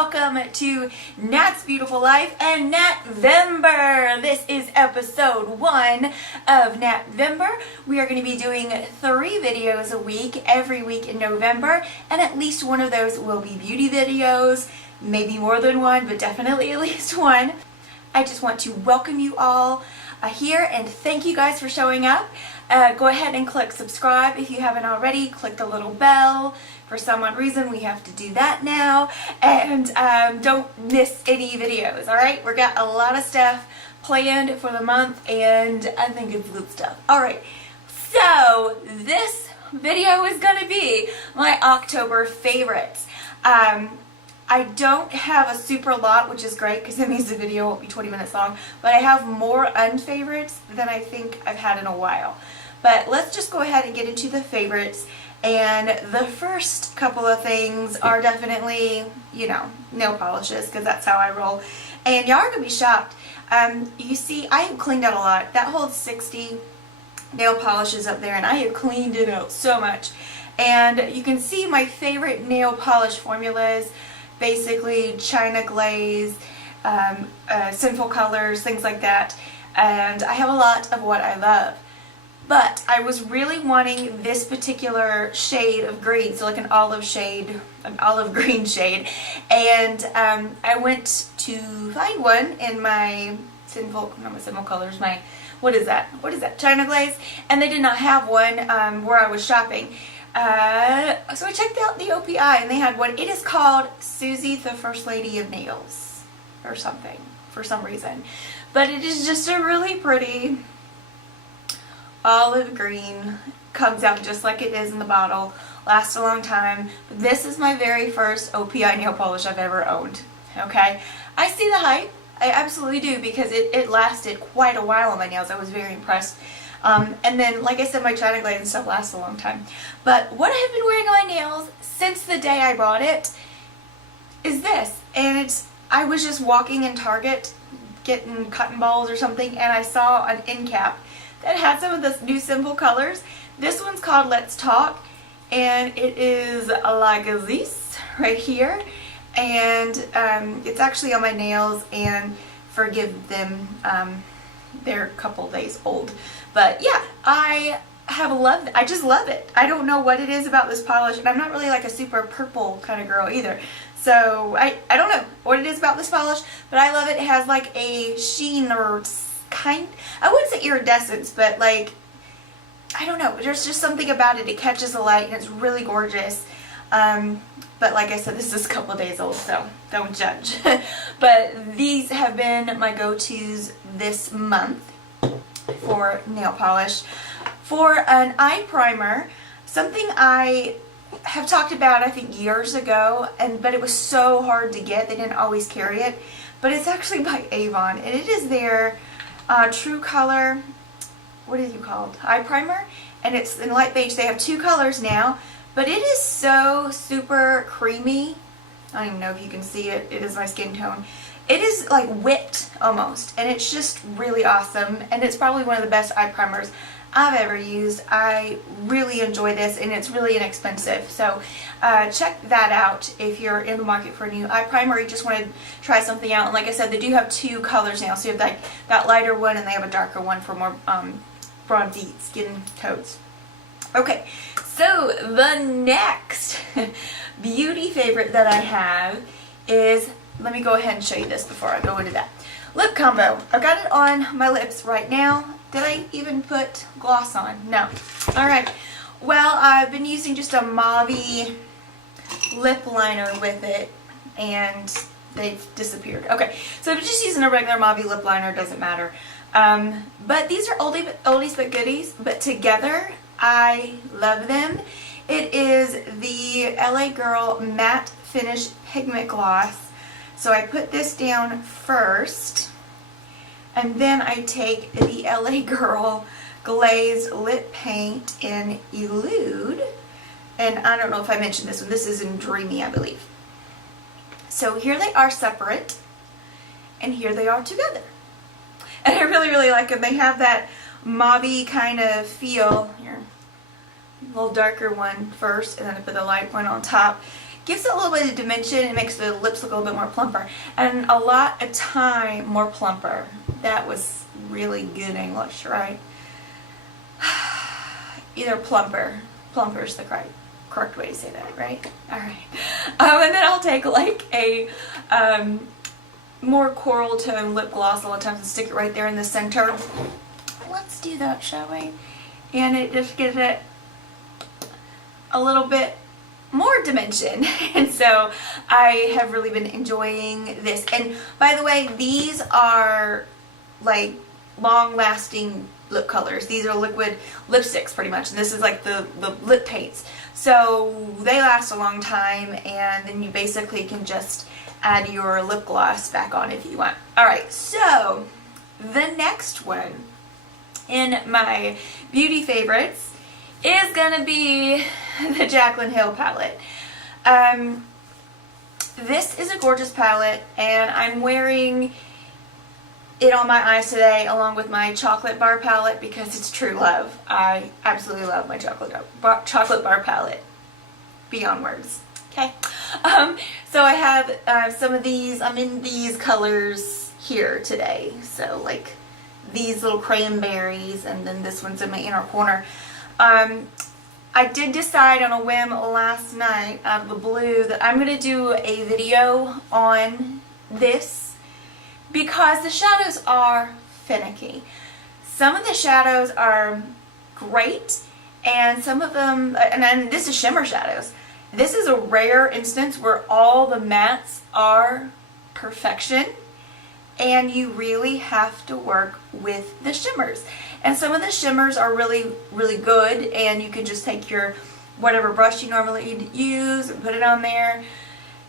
welcome to Nat's Beautiful Life and NatVember. This is episode 1 of NatVember. We are going to be doing 3 videos a week, every week in November, and at least one of those will be beauty videos, maybe more than one, but definitely at least one. I just want to welcome you all here and thank you guys for showing up. Go ahead and click subscribe if you haven't already. Click the little bell. For some odd reason, we have to do that now. And don't miss any videos, alright? We got a lot of stuff planned for the month, and I think it's good stuff. Alright, so this video is going to be my October favorites. I don't have a super lot, which is great because that means the video won't be 20 minutes long, but I have more unfavorites than I think I've had in a while. But let's just go ahead and get into the favorites. And the first couple of things are definitely, you know, nail polishes, because that's how I roll. And y'all are going to be shocked. You see, I have cleaned out a lot. That holds 60 nail polishes up there, and I have cleaned it out so much. And you can see my favorite nail polish formulas, basically China Glaze, Sinful colors, things like that. And I have a lot of what I love. But I was really wanting this particular shade of green, so like an olive shade, an olive green shade. And I went to find one in my Sinful, not my Sinful colors, my, what is that? What is that? China Glaze. And they did not have one where I was shopping. So I checked out the OPI and they had one. It is called Suzi, the First Lady of Nails or something for some reason. But it is just a really pretty olive green, comes out just like it is in the bottle, lasts a long time. But this is my very first OPI nail polish I've ever owned. Okay, I see the hype, I absolutely do, because it lasted quite a while on my nails. I was very impressed. And then, like I said, my China Glaze and stuff lasts a long time. But what I have been wearing on my nails since the day I bought it is this. And I was just walking in Target getting cotton balls or something, and I saw an end cap that had some of the new Sinful colors. This one's called Let's Talk, and it is like this right here. And it's actually on my nails, and forgive them, they're a couple days old. But yeah, I have loved it. I just love it. I don't know what it is about this polish, and I'm not really like a super purple kind of girl either. So I don't know what it is about this polish, but I love it. It has like a sheen or kind, I wouldn't say iridescence, but like, I don't know, there's just something about it. It catches the light and it's really gorgeous. But like I said, this is a couple days old, so don't judge. But these have been my go-tos this month for nail polish. For an eye primer, something I have talked about I think years ago, but it was so hard to get, they didn't always carry it, but it's actually by Avon, and it is their True Color, what is it called? Eye primer, and it's in light beige. They have 2 colors now, but it is so super creamy. I don't even know if you can see it. It is my skin tone. It is like whipped almost, and it's just really awesome, and it's probably one of the best eye primers I've ever used. I really enjoy this, and it's really inexpensive. So check that out if you're in the market for a new eye primer or you just want to try something out. And like I said, they do have 2 colors now. So you have like that lighter one, and they have a darker one for more bronzy skin tones. Okay, so the next beauty favorite that I have is, let me go ahead and show you this before I go into that. Lip combo. I've got it on my lips right now. Did I even put gloss on? No. Alright. Well, I've been using just a mauve lip liner with it, and they've disappeared. Okay, so if you're just using a regular mauve lip liner, it doesn't matter. But these are oldies but goodies, but together, I love them. It is the LA Girl Matte Finish Pigment Gloss. So I put this down first, and then I take the LA Girl Glazed Lip Paint in Elude, and I don't know if I mentioned this one. This is in Dreamy, I believe. So here they are separate, and here they are together. And I really, really like them. They have that mauve kind of feel. Here, a little darker one first, and then I put the light one on top. gives it a little bit of dimension. It makes the lips look a little bit more plumper. And a lot of time more plumper. That was really good English, right? Either plumper. Plumper is the correct way to say that, right? Alright. And then I'll take like a more coral tone lip gloss a lot of times and stick it right there in the center. Let's do that, shall we? And it just gives it a little bit more dimension. And so I have really been enjoying this. And by the way, these are like long-lasting lip colors. These are liquid lipsticks pretty much, and this is like the lip paints. So they last a long time, and then you basically can just add your lip gloss back on if you want. Alright, so the next one in my beauty favorites is gonna be the Jaclyn Hill palette. This is a gorgeous palette, and I'm wearing it on my eyes today along with my chocolate bar palette because it's true love. I absolutely love my chocolate bar palette beyond words. Okay, so I have some of these. I'm in these colors here today, so like these little cranberries, and then this one's in my inner corner. I did decide on a whim last night out of the blue that I'm going to do a video on this because the shadows are finicky. Some of the shadows are great, and some of them, and then this is shimmer shadows. This is a rare instance where all the mattes are perfection, and you really have to work with the shimmers. And some of the shimmers are really, really good, and you can just take your whatever brush you normally use and put it on there.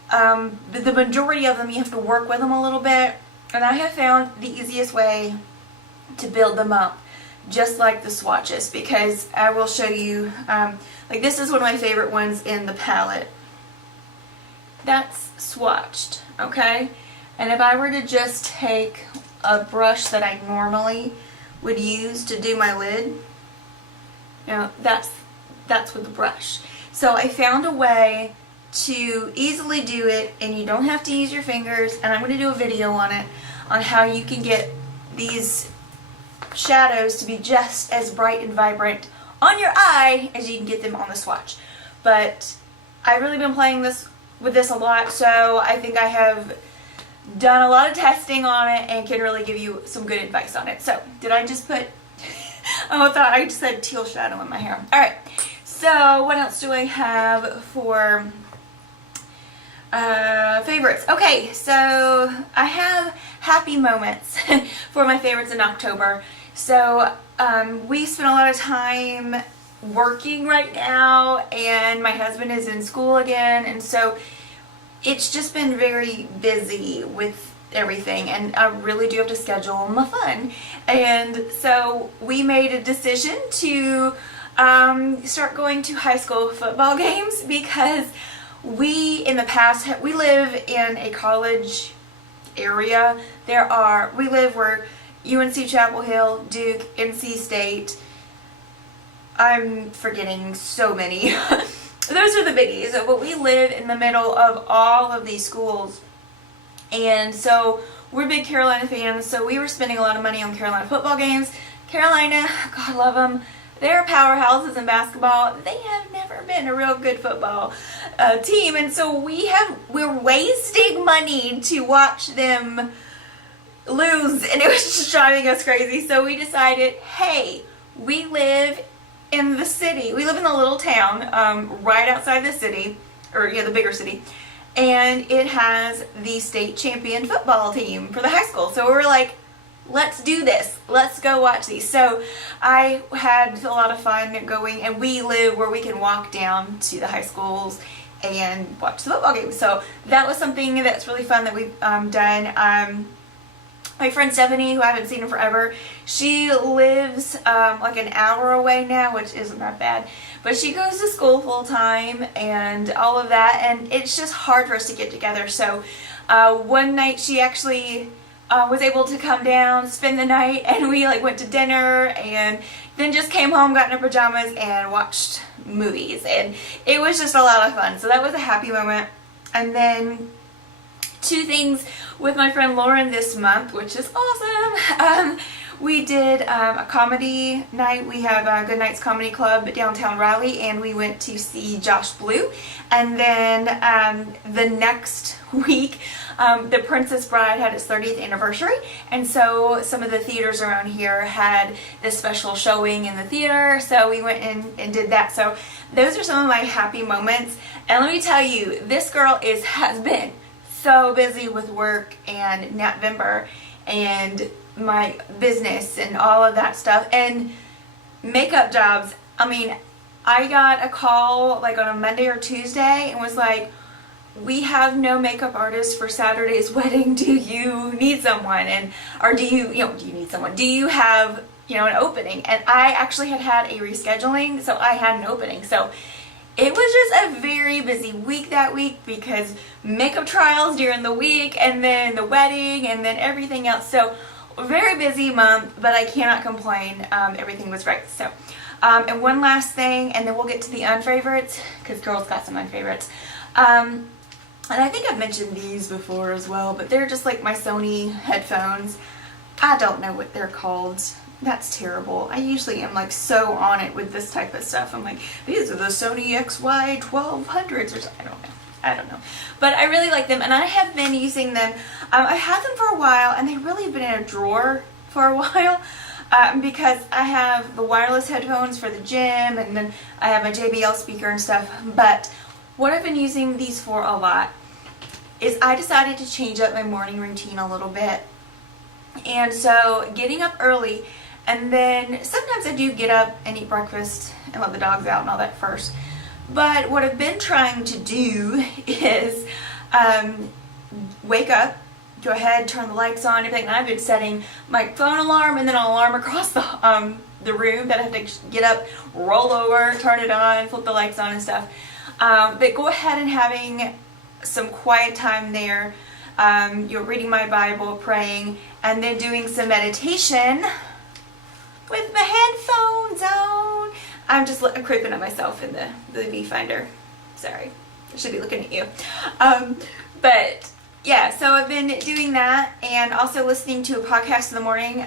But the majority of them, you have to work with them a little bit. And I have found the easiest way to build them up, just like the swatches, because I will show you, like this is one of my favorite ones in the palette. That's swatched, okay? And if I were to just take a brush that I normally would use to do my lid, you know, that's with the brush. So I found a way to easily do it, and you don't have to use your fingers, and I'm going to do a video on it, on how you can get these shadows to be just as bright and vibrant on your eye as you can get them on the swatch. But I've really been playing with this a lot, so I think I have done a lot of testing on it and can really give you some good advice on it. So, did I just put, oh, I thought I just said teal shadow in my hair. Alright, so what else do I have for favorites? Okay, so I have happy moments for my favorites in October. So, we spend a lot of time working right now, and my husband is in school again, and so it's just been very busy with everything, and I really do have to schedule my fun. And so we made a decision to start going to high school football games, because we in the past, we live in a college area. We live where UNC Chapel Hill, Duke, NC State, I'm forgetting so many. Those are the biggies, but we live in the middle of all of these schools, and so we're big Carolina fans, so we were spending a lot of money on Carolina football games. Carolina, God love them, they're powerhouses in basketball. They have never been a real good football team, and so we're wasting money to watch them lose, and it was just driving us crazy. So we decided, hey, we live in the city. We live in a little town right outside the city, or the bigger city, and it has the state champion football team for the high school. So we were like, let's do this. Let's go watch these. So I had a lot of fun going, and we live where we can walk down to the high schools and watch the football games. So that was something that's really fun that we've done. My friend Stephanie, who I haven't seen in forever, she lives like an hour away now, which isn't that bad. But she goes to school full time and all of that, and it's just hard for us to get together. So one night she actually was able to come down, spend the night, and we like went to dinner and then just came home, got in our pajamas, and watched movies. And it was just a lot of fun. So that was a happy moment. And then 2 things with my friend Lauren this month, which is awesome. We did a comedy night. We have a Good Nights Comedy Club at downtown Raleigh, and we went to see Josh Blue. And then the next week, The Princess Bride had its 30th anniversary, and so some of the theaters around here had this special showing in the theater, so we went in and did that. So those are some of my happy moments. And let me tell you, this girl has been so busy with work and NatVember and my business and all of that stuff and makeup jobs. I mean, I got a call like on a Monday or Tuesday and was like, we have no makeup artist for Saturday's wedding. Do you need someone? And or do you need someone? Do you have an opening? And I actually had a rescheduling, so I had an opening. So it was just a very busy week that week because makeup trials during the week and then the wedding and then everything else. So very busy month, but I cannot complain. Everything was right. So and one last thing, and then we'll get to the unfavorites because girls got some unfavorites. And I think I've mentioned these before as well, but they're just like my Sony headphones. I don't know what they're called. That's terrible. I usually am like so on it with this type of stuff. I'm like, these are the Sony XY1200s or something. I don't know. But I really like them, and I have been using them. I've had them for a while, and they've really been in a drawer for a while because I have the wireless headphones for the gym, and then I have my JBL speaker and stuff. But what I've been using these for a lot is I decided to change up my morning routine a little bit. And so getting up early, and then sometimes I do get up and eat breakfast and let the dogs out and all that first. But what I've been trying to do is wake up, go ahead, turn the lights on, everything. And I've been setting my phone alarm and then an alarm across the room that I have to get up, roll over, turn it on, flip the lights on and stuff. But go ahead and having some quiet time there. You're reading my Bible, praying, and then doing some meditation with my headphones on. I'm creeping at myself in the viewfinder. Sorry, I should be looking at you. But yeah, so I've been doing that and also listening to a podcast in the morning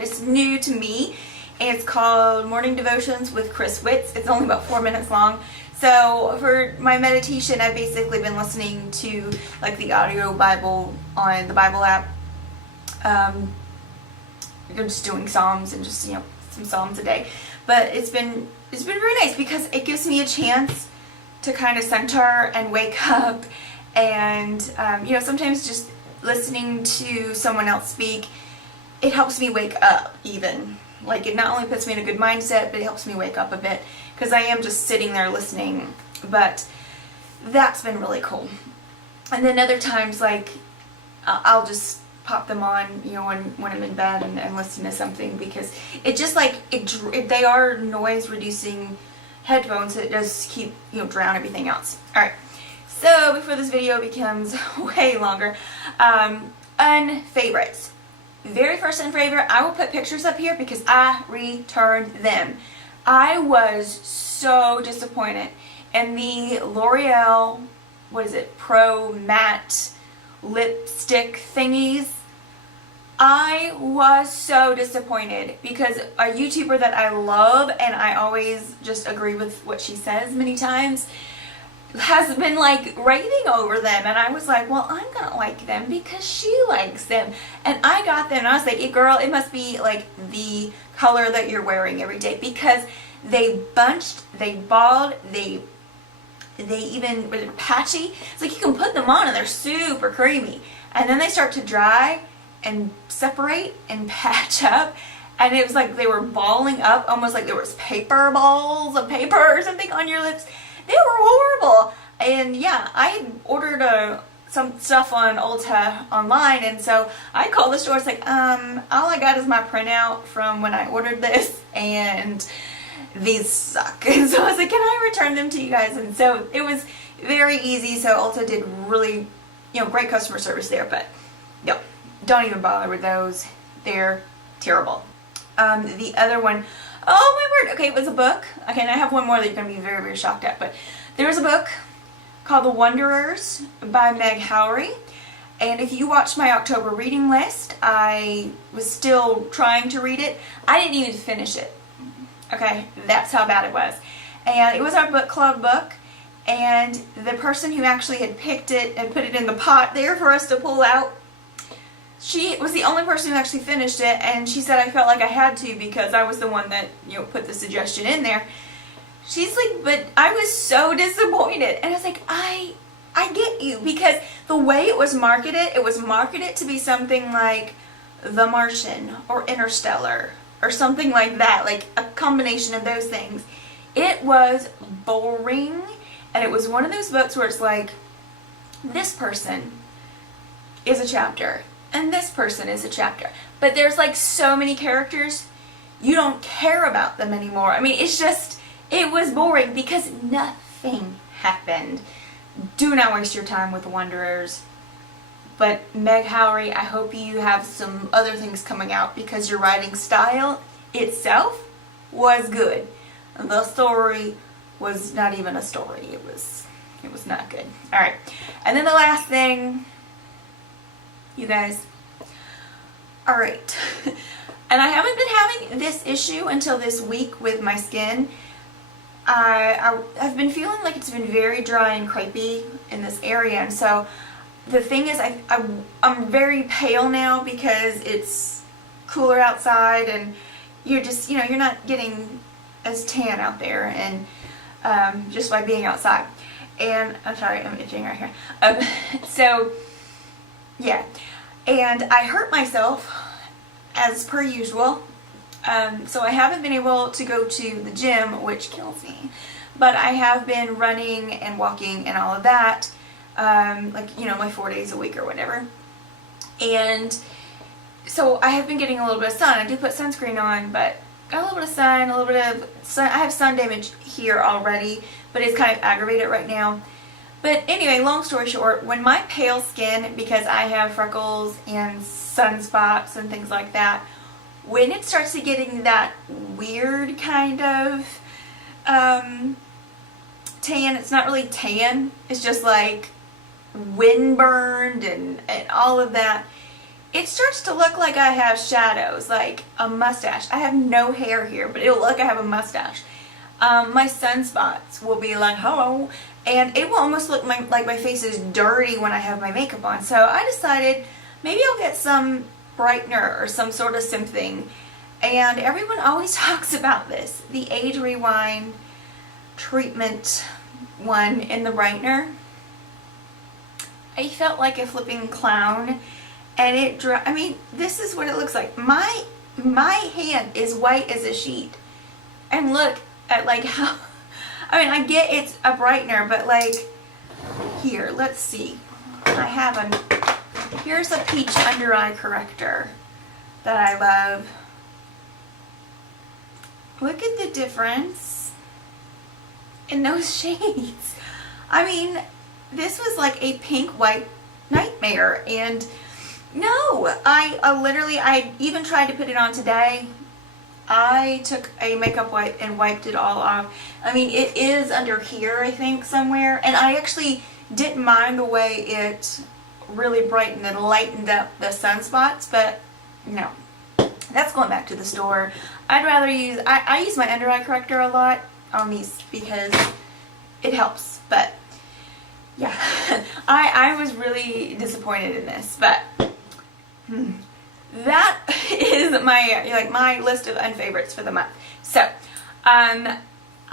it's new to me, and it's called Morning Devotions with Chris Witz. It's only about 4 minutes long. So for my meditation, I've basically been listening to like the audio Bible on the Bible app. I'm just doing Psalms and just some Psalms a day. But it's been very nice because it gives me a chance to kind of center and wake up. And sometimes just listening to someone else speak, it helps me wake up even. Like, it not only puts me in a good mindset, but it helps me wake up a bit because I am just sitting there listening. But that's been really cool. And then other times, like, I'll just pop them on, when I'm in bed and listen to something because it just like, they are noise reducing headphones, so it does keep, drown everything else. Alright, so before this video becomes way longer, unfavorites. Very first unfavorite, I will put pictures up here because I returned them. I was so disappointed in the L'Oreal, Pro Matte lipstick thingies. I was so disappointed because a YouTuber that I love and I always just agree with what she says many times has been like raving over them, and I was like, well, I'm gonna like them because she likes them. And I got them and I was like, hey girl, it must be like the color that you're wearing every day because they bunched, they balled, they even were patchy. It's like you can put them on and they're super creamy, and then they start to dry and separate and patch up, and it was like they were balling up, almost like there was paper balls of paper or something on your lips. They were horrible. And yeah, I had ordered some stuff on Ulta online, and so I called the store. It's like, all I got is my printout from when I ordered this, and these suck. And so I was like, can I return them to you guys? And so it was very easy. So Ulta did really, great customer service there. But yep, don't even bother with those. They're terrible. The other one, oh my word, okay, it was a book. Okay, and I have one more that you're going to be very, very shocked at, but there was a book called The Wanderers by Meg Howry. And if you watched my October reading list, I was still trying to read it. I didn't even finish it. Okay, that's how bad it was. And it was our book club book, and the person who actually had picked it and put it in the pot there for us to pull out, she was the only person who actually finished it, and she said I felt like I had to because I was the one that, you know, put the suggestion in there. She's like, but I was so disappointed. And I was like, I get you, because the way it was marketed to be something like The Martian or Interstellar or something like that, like a combination of those things. It was boring, and it was one of those books where it's like, this person is a chapter, and this person is a chapter. But there's like so many characters, you don't care about them anymore. I mean, it's just, it was boring because nothing happened. Do not waste your time with The Wanderers. But Meg Howry, I hope you have some other things coming out, because your writing style itself was good. The story was not even a story. It was not good. Alright. And then the last thing, you guys. Alright. And I haven't been having this issue until this week with my skin. I've been feeling like it's been very dry and crepey in this area, and so the thing is I'm very pale now because it's cooler outside, and you're just, you know, you're not getting as tan out there, and just by being outside. And I'm sorry, I'm itching right here. So yeah, and I hurt myself as per usual. So I haven't been able to go to the gym, which kills me, but I have been running and walking and all of that, like, you know, my 4 days a week or whatever. And so I have been getting a little bit of sun. I do put sunscreen on, but got a little bit of sun, a little bit of sun. I have sun damage here already, but it's kind of aggravated right now. But anyway, long story short, when my pale skin, because I have freckles and sunspots and things like that, when it starts to getting that weird kind of tan, it's not really tan, it's just like windburned and all of that, it starts to look like I have shadows, like a mustache. I have no hair here, but it'll look like I have a mustache. My sunspots will be like, hello, and it will almost look like my face is dirty when I have my makeup on. So I decided maybe I'll get some Brightener or some sort of something. And everyone always talks about this, the Age Rewind treatment one in the Brightener. I felt like a flipping clown, and I mean, this is what it looks like. My hand is white as a sheet, and look at like how, I mean, I get it's a Brightener, but like, here, let's see. Here's a peach under eye corrector that I love. Look at the difference in those shades. I mean, this was like a pink white nightmare, and no, I even tried to put it on today. I took a makeup wipe and wiped it all off. I mean, it is under here, I think, somewhere, and I actually didn't mind the way it really brightened and lightened up the sunspots, but no, that's going back to the store. I'd rather use, I use my under eye corrector a lot on these because it helps, but yeah, I was really disappointed in this, but that is my list of unfavorites for the month. So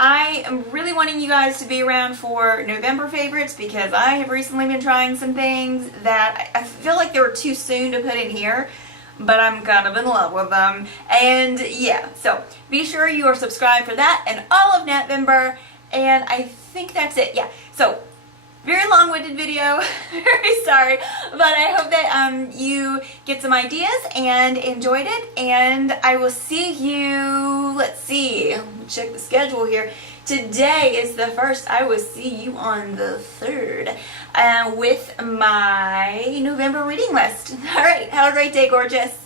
I am really wanting you guys to be around for November favorites, because I have recently been trying some things that I feel like they were too soon to put in here, but I'm kind of in love with them. And yeah, so be sure you are subscribed for that and all of NatVember, and I think that's it. Yeah, so very long-winded video, very sorry, but I hope that you get some ideas and enjoyed it, and I will see you, let's see, check the schedule here, Today is the 1st. I will see you on the 3rd with my November reading list. All right, have a great day, gorgeous.